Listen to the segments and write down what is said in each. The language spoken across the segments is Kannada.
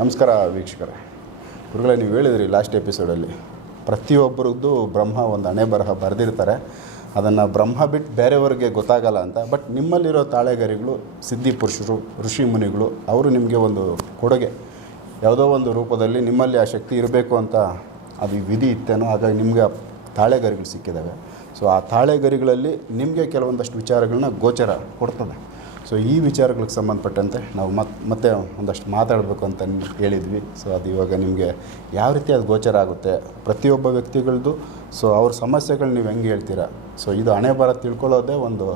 ನಮಸ್ಕಾರ ವೀಕ್ಷಕರೇ. ಗುರುಗಳೇ, ನೀವು ಹೇಳಿದ್ರಿ ಲಾಸ್ಟ್ ಎಪಿಸೋಡಲ್ಲಿ ಪ್ರತಿಯೊಬ್ಬರದ್ದು ಬ್ರಹ್ಮ ಒಂದು ಹಣೆ ಬರಹ ಬರೆದಿರ್ತಾರೆ. ಅದನ್ನು ಬ್ರಹ್ಮ ಬಿಟ್ಟು ಬೇರೆಯವ್ರಿಗೆ ಗೊತ್ತಾಗಲ್ಲ ಅಂತ ಬಟ್ ನಿಮ್ಮಲ್ಲಿರೋ ತಾಳೆಗರಿಗಳು, ಸಿದ್ಧಿ ಪುರುಷರು, ಋಷಿ ಮುನಿಗಳು, ಅವರು ನಿಮಗೆ ಒಂದು ಕೊಡುಗೆ. ಯಾವುದೋ ಒಂದು ರೂಪದಲ್ಲಿ ನಿಮ್ಮಲ್ಲಿ ಆ ಶಕ್ತಿ ಇರಬೇಕು ಅಂತ ಅದು ವಿಧಿ ಇತ್ತೇನೋ, ಹಾಗಾಗಿ ನಿಮಗೆ ಆ ತಾಳೆಗರಿಗಳು ಸಿಕ್ಕಿದ್ದಾವೆ ಸೊ ಆ ತಾಳೆಗರಿಗಳಲ್ಲಿ ನಿಮಗೆ ಕೆಲವೊಂದಷ್ಟು ವಿಚಾರಗಳನ್ನ ಗೋಚರ ಕೊಡ್ತದೆ. ಸೊ ಈ ವಿಚಾರಗಳಿಗೆ ಸಂಬಂಧಪಟ್ಟಂತೆ ನಾವು ಮತ್ ಮತ್ತೆ ಒಂದಷ್ಟು ಮಾತಾಡಬೇಕು ಅಂತ ಹೇಳಿದ್ವಿ. ಸೊ ಅದು ಇವಾಗ ನಿಮಗೆ ಯಾವ ರೀತಿ ಅದು ಗೋಚರ ಆಗುತ್ತೆ ಪ್ರತಿಯೊಬ್ಬ ವ್ಯಕ್ತಿಗಳದ್ದು ಸೊ ಅವ್ರ ಸಮಸ್ಯೆಗಳು ನೀವು ಹೆಂಗೆ ಹೇಳ್ತೀರಾ? ಸೊ ಇದು ಹಣೆ ಬರ ತಿಳ್ಕೊಳ್ಳೋದೇ ಒಂದು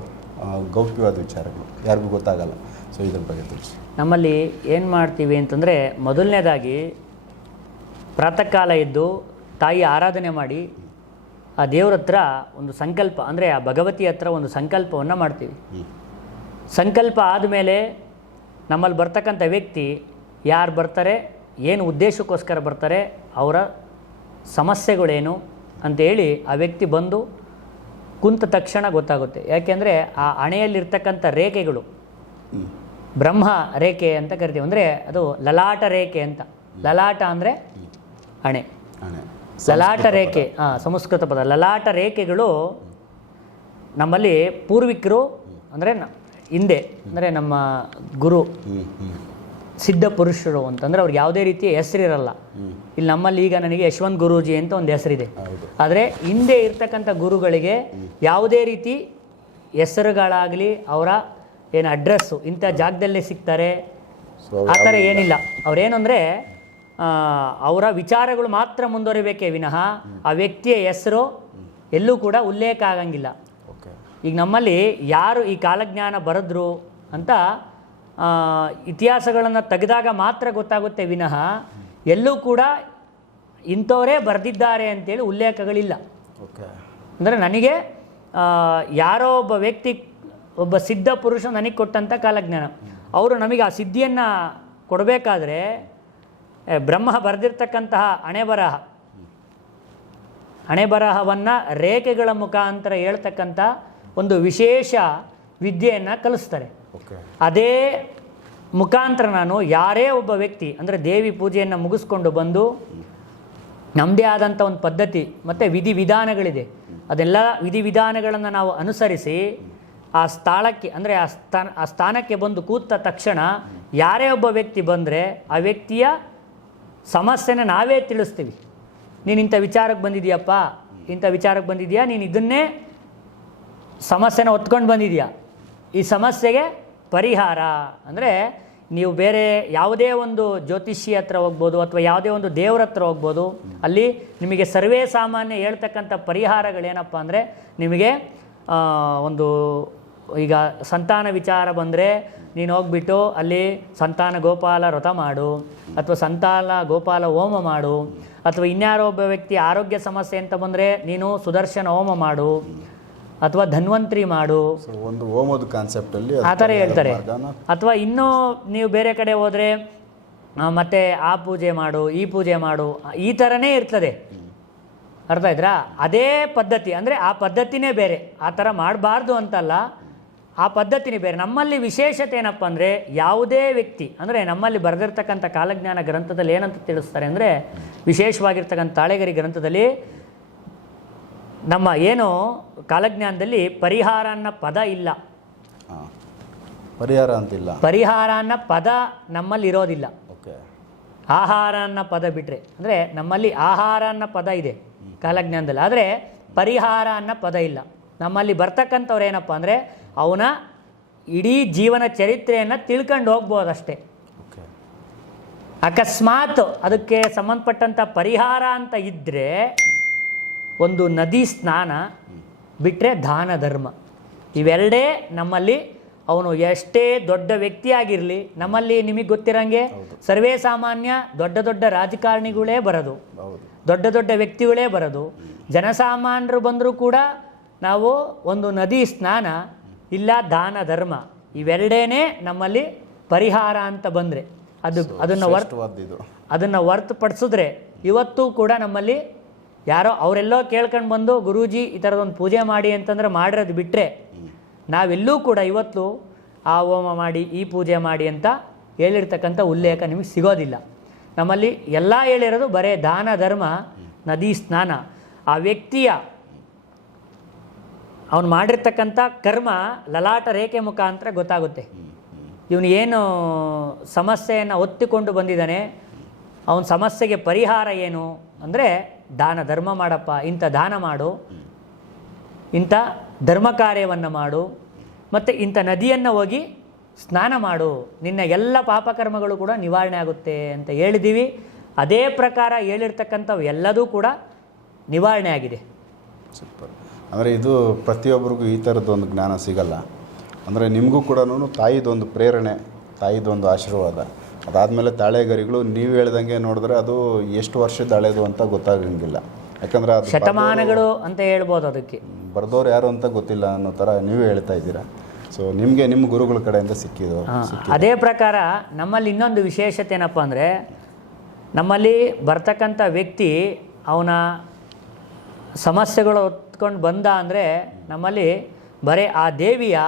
ಗೌಪ್ಯವಾದ ವಿಚಾರಗಳು. ಯಾರಿಗೂ ಗೊತ್ತಾಗಲ್ಲ. ಸೊ ಇದ್ರ ಬಗ್ಗೆ ತಿಳಿಸಿ. ನಮ್ಮಲ್ಲಿ ಏನು ಮಾಡ್ತೀವಿ ಅಂತಂದರೆ ಮೊದಲನೇದಾಗಿ ಪ್ರಾತಃ ಕಾಲ ಇದ್ದು ತಾಯಿ ಆರಾಧನೆ ಮಾಡಿ ಆ ದೇವ್ರ ಹತ್ರ ಒಂದು ಸಂಕಲ್ಪ ಅಂದರೆ ಆ ಭಗವತಿ ಹತ್ರ ಒಂದು ಸಂಕಲ್ಪವನ್ನು ಮಾಡ್ತೀವಿ. ಸಂಕಲ್ಪ ಆದಮೇಲೆ ನಮ್ಮಲ್ಲಿ ಬರ್ತಕ್ಕಂಥ ವ್ಯಕ್ತಿ ಯಾರು ಬರ್ತಾರೆ ಏನು ಉದ್ದೇಶಕ್ಕೋಸ್ಕರ ಬರ್ತಾರೆ ಅವರ ಸಮಸ್ಯೆಗಳೇನು ಅಂತೇಳಿ ಆ ವ್ಯಕ್ತಿ ಬಂದು ಕುಂತ ತಕ್ಷಣ ಗೊತ್ತಾಗುತ್ತೆ. ಯಾಕೆಂದರೆ ಆ ಹಣೆಯಲ್ಲಿರ್ತಕ್ಕಂಥ ರೇಖೆಗಳು ಬ್ರಹ್ಮ ರೇಖೆ ಅಂತ ಕರಿತೀವಿ. ಅಂದರೆ ಅದು ಲಲಾಟ ರೇಖೆ ಅಂತ. ಲಲಾಟ ಅಂದರೆ ಹಣೆ ಲಲಾಟ ರೇಖೆ ಹಾಂ ಸಂಸ್ಕೃತ ಪದ. ಲಲಾಟ ರೇಖೆಗಳು ನಮ್ಮಲ್ಲಿ ಪೂರ್ವಿಕರು ಅಂದರೆ ಹಿಂದೆ ಅಂದರೆ ನಮ್ಮ ಗುರು ಸಿದ್ಧ ಪುರುಷರು ಅಂತಂದರೆ ಅವ್ರಿಗೆ ಯಾವುದೇ ರೀತಿಯ ಹೆಸರಿರಲ್ಲ. ಇರಲ್ಲ ಇಲ್ಲಿ ನಮ್ಮಲ್ಲಿ ಈಗ ನನಗೆ ಯಶವಂತ್ ಗುರೂಜಿ ಅಂತ ಒಂದು ಹೆಸರಿದೆ. ಆದರೆ ಹಿಂದೆ ಇರ್ತಕ್ಕಂಥ ಗುರುಗಳಿಗೆ ಯಾವುದೇ ರೀತಿ ಹೆಸರುಗಳಾಗಲಿ ಅವರ ಏನು ಅಡ್ರೆಸ್ಸು ಇಂಥ ಜಾಗದಲ್ಲೇ ಸಿಗ್ತಾರೆ. ಆ ಥರ ಏನಿಲ್ಲ. ಅವ್ರೇನು ಅಂದರೆ ಅವರ ವಿಚಾರಗಳು ಮಾತ್ರ ಮುಂದುವರಿಬೇಕೇ ವಿನಃ ಆ ವ್ಯಕ್ತಿಯ ಹೆಸರು ಎಲ್ಲೂ ಕೂಡ ಉಲ್ಲೇಖ ಆಗಂಗಿಲ್ಲ. ಈಗ ನಮ್ಮಲ್ಲಿ ಯಾರು ಈ ಕಾಲಜ್ಞಾನ ಬರೆದ್ರು ಅಂತ ಇತಿಹಾಸಗಳನ್ನು ತೆಗೆದಾಗ ಮಾತ್ರ ಗೊತ್ತಾಗುತ್ತೆ ವಿನಃ ಎಲ್ಲೂ ಕೂಡ ಇಂಥವರೇ ಬರೆದಿದ್ದಾರೆ ಅಂತೇಳಿ ಉಲ್ಲೇಖಗಳಿಲ್ಲ. ಓಕೆ. ಅಂದರೆ ನನಗೆ ಯಾರೋ ಒಬ್ಬ ವ್ಯಕ್ತಿ ಒಬ್ಬ ಸಿದ್ಧ ಪುರುಷ ನನಗೆ ಕೊಟ್ಟಂಥ ಕಾಲಜ್ಞಾನ. ಅವರು ನಮಗೆ ಆ ಸಿದ್ಧಿಯನ್ನು ಕೊಡಬೇಕಾದ್ರೆ ಬ್ರಹ್ಮ ಬರೆದಿರ್ತಕ್ಕಂತಹ ಅಣೆಬರಹ ಬರಹ ಹಣೆ ಬರಹವನ್ನು ರೇಖೆಗಳ ಮುಖಾಂತರ ಹೇಳ್ತಕ್ಕಂಥ ಒಂದು ವಿಶೇಷ ವಿದ್ಯೆಯನ್ನು ಕಲಿಸ್ತಾರೆ. ಅದೇ ಮುಖಾಂತರ ನಾನು ಯಾರೇ ಒಬ್ಬ ವ್ಯಕ್ತಿ ಅಂದರೆ ದೇವಿ ಪೂಜೆಯನ್ನು ಮುಗಿಸ್ಕೊಂಡು ಬಂದು ನಮ್ಮದೇ ಆದಂಥ ಒಂದು ಪದ್ಧತಿ ಮತ್ತು ವಿಧಿವಿಧಾನಗಳಿದೆ ಅದೆಲ್ಲ ವಿಧಿವಿಧಾನಗಳನ್ನು ನಾವು ಅನುಸರಿಸಿ ಆ ಸ್ಥಳಕ್ಕೆ ಅಂದರೆ ಆ ಸ್ಥಾನ ಆ ಸ್ಥಾನಕ್ಕೆ ಬಂದು ಕೂತ ತಕ್ಷಣ ಯಾರೇ ಒಬ್ಬ ವ್ಯಕ್ತಿ ಬಂದರೆ ಆ ವ್ಯಕ್ತಿಯ ಸಮಸ್ಯೆನ ನಾವೇ ತಿಳಿಸ್ತೀವಿ. ನೀನು ಇಂಥ ವಿಚಾರಕ್ಕೆ ಬಂದಿದೆಯಪ್ಪ ಇಂಥ ವಿಚಾರಕ್ಕೆ ಬಂದಿದೆಯಾ ನೀನು ಇದನ್ನೇ ಸಮಸ್ಯೆನ ಹೊತ್ಕೊಂಡು ಬಂದಿದೆಯಾ? ಈ ಸಮಸ್ಯೆಗೆ ಪರಿಹಾರ. ಅಂದರೆ ನೀವು ಬೇರೆ ಯಾವುದೇ ಒಂದು ಜ್ಯೋತಿಷಿ ಹತ್ರ ಹೋಗ್ಬೋದು ಅಥವಾ ಯಾವುದೇ ಒಂದು ದೇವ್ರ ಹತ್ರ ಹೋಗ್ಬೋದು, ಅಲ್ಲಿ ನಿಮಗೆ ಸರ್ವೇ ಸಾಮಾನ್ಯ ಹೇಳ್ತಕ್ಕಂಥ ಪರಿಹಾರಗಳೇನಪ್ಪ ಅಂದರೆ ನಿಮಗೆ ಒಂದು ಈಗ ಸಂತಾನ ವಿಚಾರ ಬಂದರೆ ನೀನು ಹೋಗ್ಬಿಟ್ಟು ಅಲ್ಲಿ ಸಂತಾನ ಗೋಪಾಲ ವ್ರತ ಮಾಡು, ಅಥವಾ ಸಂತಾನ ಗೋಪಾಲ ಹೋಮ ಮಾಡು, ಅಥವಾ ಇನ್ಯಾರೋ ಒಬ್ಬ ವ್ಯಕ್ತಿ ಆರೋಗ್ಯ ಸಮಸ್ಯೆ ಅಂತ ಬಂದರೆ ನೀನು ಸುದರ್ಶನ ಹೋಮ ಮಾಡು ಅಥವಾ ಧನ್ವಂತ್ರಿ ಮಾಡು. ಒಂದು ಕಾನ್ಸೆಪ್ಟ್ ಕಾನ್ಸೆಪ್ಟಲ್ಲಿ ಆ ಥರ ಹೇಳ್ತಾರೆ. ಅಥವಾ ಇನ್ನೂ ನೀವು ಬೇರೆ ಕಡೆ ಹೋದರೆ ಮತ್ತೆ ಆ ಪೂಜೆ ಮಾಡು ಈ ಪೂಜೆ ಮಾಡು ಈ ಥರನೇ ಇರ್ತದೆ. ಅರ್ಥ ಆಯ್ತಾ ಅದೇ ಪದ್ಧತಿ ಅಂದರೆ ಆ ಪದ್ಧತಿನೇ ಬೇರೆ. ಆ ಥರ ಮಾಡಬಾರ್ದು ಅಂತಲ್ಲ ಆ ಪದ್ಧತಿನೇ ಬೇರೆ. ನಮ್ಮಲ್ಲಿ ವಿಶೇಷತೆ ಏನಪ್ಪ ಅಂದರೆ ಯಾವುದೇ ವ್ಯಕ್ತಿ ಅಂದರೆ ನಮ್ಮಲ್ಲಿ ಬರೆದಿರ್ತಕ್ಕಂಥ ಕಾಲಜ್ಞಾನ ಗ್ರಂಥದಲ್ಲಿ ಏನಂತ ತಿಳಿಸ್ತಾರೆ ಅಂದರೆ ವಿಶೇಷವಾಗಿರ್ತಕ್ಕಂಥ ತಾಳೆಗರಿ ಗ್ರಂಥದಲ್ಲಿ ನಮ್ಮ ಏನು ಕಾಲಜ್ಞಾನದಲ್ಲಿ ಪರಿಹಾರ ಅನ್ನೋ ಪದ ಇಲ್ಲ. ಪರಿಹಾರ ಅಂತಿಲ್ಲ. ಪರಿಹಾರ ಅನ್ನೋ ಪದ ನಮ್ಮಲ್ಲಿ ಇರೋದಿಲ್ಲ. ಓಕೆ. ಆಹಾರ ಅನ್ನೋ ಪದ ಬಿಟ್ಟರೆ ಅಂದರೆ ನಮ್ಮಲ್ಲಿ ಆಹಾರ ಅನ್ನೋ ಪದ ಇದೆ ಕಾಲಜ್ಞಾನದಲ್ಲಿ ಆದರೆ ಪರಿಹಾರ ಅನ್ನೋ ಪದ ಇಲ್ಲ. ನಮ್ಮಲ್ಲಿ ಬರ್ತಕ್ಕಂಥವ್ರು ಏನಪ್ಪ ಅಂದರೆ ಅವನ ಇಡೀ ಜೀವನ ಚರಿತ್ರೆಯನ್ನು ತಿಳ್ಕೊಂಡು ಹೋಗ್ಬೋದಷ್ಟೇ ಅಕಸ್ಮಾತ್ ಅದಕ್ಕೆ ಸಂಬಂಧಪಟ್ಟಂಥ ಪರಿಹಾರ ಅಂತ ಇದ್ದರೆ ಒಂದು ನದಿ ಸ್ನಾನ ಬಿಟ್ಟರೆ ದಾನ ಧರ್ಮ. ಇವೆರಡೇ ನಮ್ಮಲ್ಲಿ ಅವನು ಎಷ್ಟೇ ದೊಡ್ಡ ವ್ಯಕ್ತಿಯಾಗಿರಲಿ ನಮ್ಮಲ್ಲಿ ನಿಮಗೆ ಗೊತ್ತಿರಂಗೆ ಸರ್ವೇ ಸಾಮಾನ್ಯ ದೊಡ್ಡ ದೊಡ್ಡ ರಾಜಕಾರಣಿಗಳೇ ಬರೋದು. ದೊಡ್ಡ ದೊಡ್ಡ ವ್ಯಕ್ತಿಗಳೇ ಬರೋದು. ಜನಸಾಮಾನ್ಯರು ಬಂದರೂ ಕೂಡ ನಾವು ಒಂದು ನದಿ ಸ್ನಾನ ಇಲ್ಲ ದಾನ ಧರ್ಮ. ಇವೆರಡೇನೇ ನಮ್ಮಲ್ಲಿ ಪರಿಹಾರ ಅಂತ ಬಂದರೆ. ಅದು ಅದನ್ನು ವರ್ತ ಅದನ್ನು ಅದನ್ನು ಪಡಿಸಿದ್ರೆ ಇವತ್ತು ಕೂಡ ನಮ್ಮಲ್ಲಿ ಯಾರೋ ಅವರೆಲ್ಲೋ ಕೇಳ್ಕೊಂಡು ಬಂದು, ಗುರೂಜಿ, ಈ ಥರದೊಂದು ಪೂಜೆ ಮಾಡಿ ಅಂತಂದ್ರೆ ಮಾಡಿರೋದು ಬಿಟ್ಟರೆ ನಾವೆಲ್ಲೂ ಕೂಡ ಇವತ್ತು ಆ ಹೋಮ ಮಾಡಿ, ಈ ಪೂಜೆ ಮಾಡಿ ಅಂತ ಹೇಳಿರ್ತಕ್ಕಂಥ ಉಲ್ಲೇಖ ನಿಮಗೆ ಸಿಗೋದಿಲ್ಲ. ನಮ್ಮಲ್ಲಿ ಎಲ್ಲ ಹೇಳಿರೋದು ಬರೇ ದಾನ, ಧರ್ಮ, ನದಿ ಸ್ನಾನ. ಆ ವ್ಯಕ್ತಿಯ ಅವನು ಮಾಡಿರ್ತಕ್ಕಂಥ ಕರ್ಮ ಲಲಾಟ ರೇಖೆ ಮುಖಾಂತರ ಗೊತ್ತಾಗುತ್ತೆ. ಇವನು ಏನು ಸಮಸ್ಯೆಯನ್ನು ಒತ್ತಿಕೊಂಡು ಬಂದಿದ್ದಾನೆ, ಅವನ ಸಮಸ್ಯೆಗೆ ಪರಿಹಾರ ಏನು ಅಂದರೆ ದಾನ ಧರ್ಮ ಮಾಡಪ್ಪ, ಇಂಥ ದಾನ ಮಾಡು, ಇಂಥ ಧರ್ಮ ಕಾರ್ಯವನ್ನು ಮಾಡು, ಮತ್ತು ಇಂಥ ನದಿಯನ್ನು ಹೋಗಿ ಸ್ನಾನ ಮಾಡು, ನಿನ್ನ ಎಲ್ಲ ಪಾಪಕರ್ಮಗಳು ಕೂಡ ನಿವಾರಣೆ ಆಗುತ್ತೆ ಅಂತ ಹೇಳಿದ್ದೀವಿ. ಅದೇ ಪ್ರಕಾರ ಹೇಳಿರ್ತಕ್ಕಂಥವು ಎಲ್ಲದೂ ಕೂಡ ನಿವಾರಣೆ ಆಗಿದೆ. ಸೂಪರ್. ಅಂದರೆ ಇದು ಪ್ರತಿಯೊಬ್ಬರಿಗೂ ಈ ಥರದ್ದೊಂದು ಜ್ಞಾನ ಸಿಗಲ್ಲ. ಅಂದರೆ ನಿಮಗೂ ಕೂಡ ತಾಯಿದೊಂದು ಪ್ರೇರಣೆ, ತಾಯಿದೊಂದು ಆಶೀರ್ವಾದ. ಅದಾದಮೇಲೆ ತಾಳೆಗರಿಗಳು ನೀವು ಹೇಳ್ದಂಗೆ ನೋಡಿದ್ರೆ ಅದು ಎಷ್ಟು ವರ್ಷ ತಾಳೆದು ಅಂತ ಗೊತ್ತಾಗಂಗಿಲ್ಲ. ಯಾಕಂದ್ರೆ ಅದು ಶತಮಾನಗಳು ಅಂತ ಹೇಳ್ಬೋದು ಅದಕ್ಕೆ. ಬರ್ದವ್ರು ಯಾರು ಅಂತ ಗೊತ್ತಿಲ್ಲ ಅನ್ನೋ ಥರ ನೀವೇ ಹೇಳ್ತಾ ಇದ್ದೀರಾ. ಸೊ ನಿಮಗೆ ನಿಮ್ಮ ಗುರುಗಳ ಕಡೆಯಿಂದ ಸಿಕ್ಕಿದ್ದು ಅದೇ ಪ್ರಕಾರ ನಮ್ಮಲ್ಲಿ ಇನ್ನೊಂದು ವಿಶೇಷತೆ ಏನಪ್ಪ ಅಂದರೆ ನಮ್ಮಲ್ಲಿ ಬರ್ತಕ್ಕಂಥ ವ್ಯಕ್ತಿ ಅವನ ಸಮಸ್ಯೆಗಳು ಹೊತ್ಕೊಂಡು ಬಂದ ಅಂದರೆ ನಮ್ಮಲ್ಲಿ ಬರೀ ಆ ದೇವಿಯ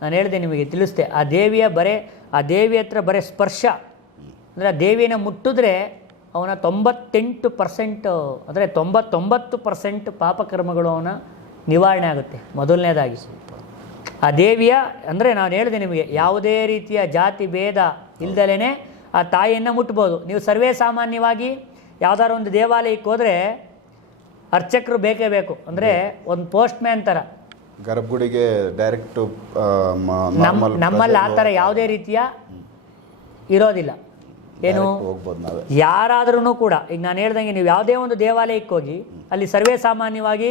ನಾನು ಹೇಳಿದೆ ನಿಮಗೆ ತಿಳಿಸ್ತೆ ಆ ದೇವಿಯ ಬರೇ ಆ ದೇವಿ ಹತ್ರ ಬರೀ ಸ್ಪರ್ಶ. ಅಂದರೆ ಆ ದೇವಿನ ಮುಟ್ಟಿದ್ರೆ ಅವನ ತೊಂಬತ್ತೆಂಟು ಪರ್ಸೆಂಟು ಅಂದರೆ ತೊಂಬತ್ತೊಂಬತ್ತು ಪರ್ಸೆಂಟ್ ಪಾಪಕರ್ಮಗಳು ಅವನ ನಿವಾರಣೆ ಆಗುತ್ತೆ ಮೊದಲನೇದಾಗಿ. ಆ ದೇವಿಯ ಅಂದರೆ ನಾನು ಹೇಳಿದೆ ನಿಮಗೆ ಯಾವುದೇ ರೀತಿಯ ಜಾತಿ ಭೇದ ಇಲ್ದಲೇ ಆ ತಾಯಿಯನ್ನು ಮುಟ್ಬೋದು. ನೀವು ಸರ್ವೇ ಸಾಮಾನ್ಯವಾಗಿ ಯಾವುದಾದ್ರು ಒಂದು ದೇವಾಲಯಕ್ಕೆ ಹೋದರೆ ಅರ್ಚಕರು ಬೇಕೇ ಬೇಕು. ಅಂದರೆ ಒಂದು ಪೋಸ್ಟ್ ಮ್ಯಾನ್ ಥರ ಗರ್ಭಗುಡಿಗೆ ಡೈರೆಕ್ಟ್ ನಮ್ಮ ನಮ್ಮಲ್ಲಿ ಆ ಥರ ಯಾವುದೇ ರೀತಿಯ ಇರೋದಿಲ್ಲ. ಏನು? ಹೋಗ್ಬೋದು ನಾವೇ. ಯಾರಾದ್ರೂ ಕೂಡ ಈಗ ನಾನು ಹೇಳ್ದಂಗೆ ನೀವು ಯಾವುದೇ ಒಂದು ದೇವಾಲಯಕ್ಕೆ ಹೋಗಿ ಅಲ್ಲಿ ಸರ್ವೇ ಸಾಮಾನ್ಯವಾಗಿ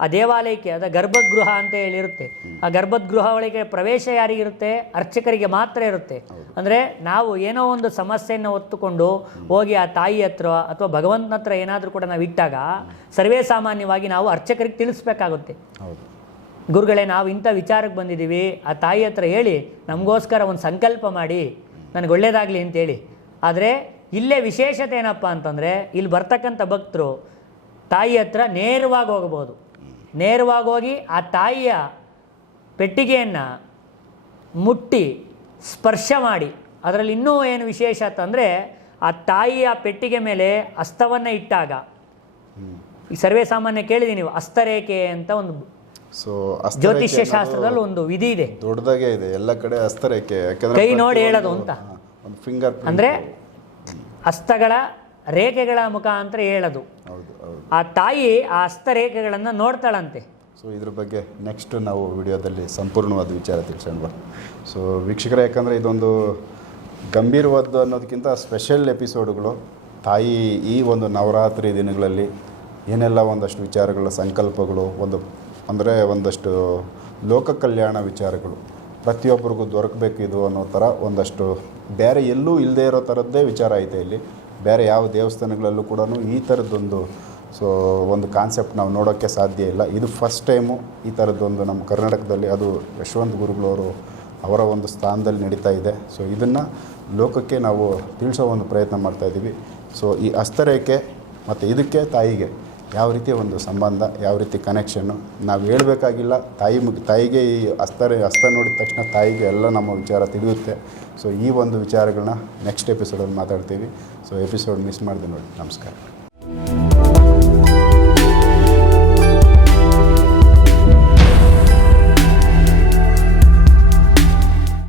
ಆ ದೇವಾಲಯಕ್ಕೆ ಅದ ಗರ್ಭಗೃಹ ಅಂತ ಹೇಳಿರುತ್ತೆ ಆ ಗರ್ಭಗೃಹ ಒಳಗೆ ಪ್ರವೇಶ ಯಾರಿಗಿರುತ್ತೆ ಅರ್ಚಕರಿಗೆ ಮಾತ್ರ ಇರುತ್ತೆ. ಅಂದರೆ ನಾವು ಏನೋ ಒಂದು ಸಮಸ್ಯೆಯನ್ನು ಹೊತ್ತುಕೊಂಡು ಹೋಗಿ ಆ ತಾಯಿ ಹತ್ರ ಅಥವಾ ಭಗವಂತನ ಹತ್ರ ಏನಾದರೂ ಕೂಡ ನಾವು ಇಟ್ಟಾಗ ಸರ್ವೇ ಸಾಮಾನ್ಯವಾಗಿ ನಾವು ಅರ್ಚಕರಿಗೆ ತಿಳಿಸ್ಬೇಕಾಗುತ್ತೆ. ಗುರುಗಳೇ, ನಾವು ಇಂಥ ವಿಚಾರಕ್ಕೆ ಬಂದಿದ್ದೀವಿ. ಆ ತಾಯಿ ಹತ್ರ ಹೇಳಿ, ನಮಗೋಸ್ಕರ ಒಂದು ಸಂಕಲ್ಪ ಮಾಡಿ, ನನಗೆ ಒಳ್ಳೇದಾಗಲಿ ಅಂತೇಳಿ ಆದರೆ, ಇಲ್ಲೇ ವಿಶೇಷತೆ ಏನಪ್ಪ ಅಂತಂದರೆ, ಇಲ್ಲಿ ಬರ್ತಕ್ಕಂಥ ಭಕ್ತರು ತಾಯಿ ಹತ್ರ ನೇರವಾಗಿ ಹೋಗ್ಬೋದು. ನೇರವಾಗಿ ಹೋಗಿ ಆ ತಾಯಿಯ ಪೆಟ್ಟಿಗೆಯನ್ನು ಮುಟ್ಟಿ, ಸ್ಪರ್ಶ ಮಾಡಿ. ಅದರಲ್ಲಿ ಇನ್ನೂ ಏನು ವಿಶೇಷ ಅಂತಂದರೆ ಆ ತಾಯಿಯ ಪೆಟ್ಟಿಗೆ ಮೇಲೆ ಹಸ್ತವನ್ನು ಇಟ್ಟಾಗ. ಈ ಸರ್ವೇ ಸಾಮಾನ್ಯ ಕೇಳಿದ್ದೀನಿ ನೀವು ಅಂತ ಒಂದು ಸೊ ಜ್ಯೋತಿಷ್ಯ ಶಾಸ್ತ್ರದಲ್ಲಿ ಒಂದು ವಿಧಿ ಇದೆ. ದೊಡ್ಡದಾಗೆ ಇದೆ ಎಲ್ಲ ಕಡೆ ಹಸ್ತರೇಖೆ ಯಾಕಂದ್ರೆ ಕೈ ನೋಡಿ ಹೇಳೋದು ಅಂತ. ಒಂದು ಫಿಂಗರ್ ಅಂದರೆ ಹಸ್ತಗಳ ರೇಖೆಗಳ ಮುಖಾಂತರ ಹೇಳೋದು. ಹೌದು ಹೌದು. ಆ ತಾಯಿ ಆ ಹಸ್ತರೇಖೆಗಳನ್ನು ನೋಡ್ತಾಳಂತೆ. ಸೊ ಇದ್ರ ಬಗ್ಗೆ ನೆಕ್ಸ್ಟ್ ನಾವು ವಿಡಿಯೋದಲ್ಲಿ ಸಂಪೂರ್ಣವಾದ ವಿಚಾರ ತಿಳಿಸೋಣ ಸೊ ವೀಕ್ಷಕರ ಯಾಕಂದರೆ ಇದೊಂದು ಗಂಭೀರವಾದ್ದು ಅನ್ನೋದಕ್ಕಿಂತ ಸ್ಪೆಷಲ್ ಎಪಿಸೋಡ್ಗಳು ತಾಯಿ ಈ ಒಂದು ನವರಾತ್ರಿ ದಿನಗಳಲ್ಲಿ ಏನೆಲ್ಲ ಒಂದಷ್ಟು ವಿಚಾರಗಳ ಸಂಕಲ್ಪಗಳು ಒಂದು ಅಂದರೆ ಒಂದಷ್ಟು ಲೋಕ ಕಲ್ಯಾಣ ವಿಚಾರಗಳು. ಪ್ರತಿಯೊಬ್ಬರಿಗೂ ದೊರಕಬೇಕು ಇದು ಅನ್ನೋ ಥರ ಒಂದಷ್ಟು ಬೇರೆ ಎಲ್ಲೂ ಇಲ್ಲದೆ ಇರೋ ಥರದ್ದೇ ವಿಚಾರ ಐತೆ ಇಲ್ಲಿ. ಬೇರೆ ಯಾವ ದೇವಸ್ಥಾನಗಳಲ್ಲೂ ಕೂಡ ಈ ಥರದ್ದೊಂದು, ಸೊ ಒಂದು ಕಾನ್ಸೆಪ್ಟ್ ನಾವು ನೋಡೋಕ್ಕೆ ಸಾಧ್ಯ ಇಲ್ಲ. ಇದು ಫಸ್ಟ್ ಟೈಮು ಈ ಥರದ್ದೊಂದು ನಮ್ಮ ಕರ್ನಾಟಕದಲ್ಲಿ ಅದು ಯಶವಂತ ಗುರುಗಳವರು ಅವರ ಒಂದು ಸ್ಥಾನದಲ್ಲಿ ನಡೀತಾ ಇದೆ. ಸೊ ಇದನ್ನು ಲೋಕಕ್ಕೆ ನಾವು ತಿಳಿಸೋ ಒಂದು ಪ್ರಯತ್ನ ಮಾಡ್ತಾಯಿದ್ದೀವಿ ಸೊ ಈ ಅಸ್ತರೇಖೆ ಮತ್ತು ಇದಕ್ಕೆ ತಾಯಿಗೆ ಯಾವ ರೀತಿಯ ಒಂದು ಸಂಬಂಧ, ಯಾವ ರೀತಿ ಕನೆಕ್ಷನ್ನು ನಾವು ಹೇಳಬೇಕಾಗಿಲ್ಲ, ತಾಯಿ ಮುಗಿ ತಾಯಿಗೆ ಈ ಹಸ್ತ ಹಸ್ತ ನೋಡಿದ ತಕ್ಷಣ ತಾಯಿಗೆ ಎಲ್ಲ ನಮ್ಮ ವಿಚಾರ ತಿಳಿಯುತ್ತೆ. ಸೊ ಈ ಒಂದು ವಿಚಾರಗಳನ್ನ ನೆಕ್ಸ್ಟ್ ಎಪಿಸೋಡಲ್ಲಿ ಮಾತಾಡ್ತೀವಿ. ಸೊ ಎಪಿಸೋಡ್ ಮಿಸ್ ಮಾಡಿದೆ ನೋಡಿ. ನಮಸ್ಕಾರ.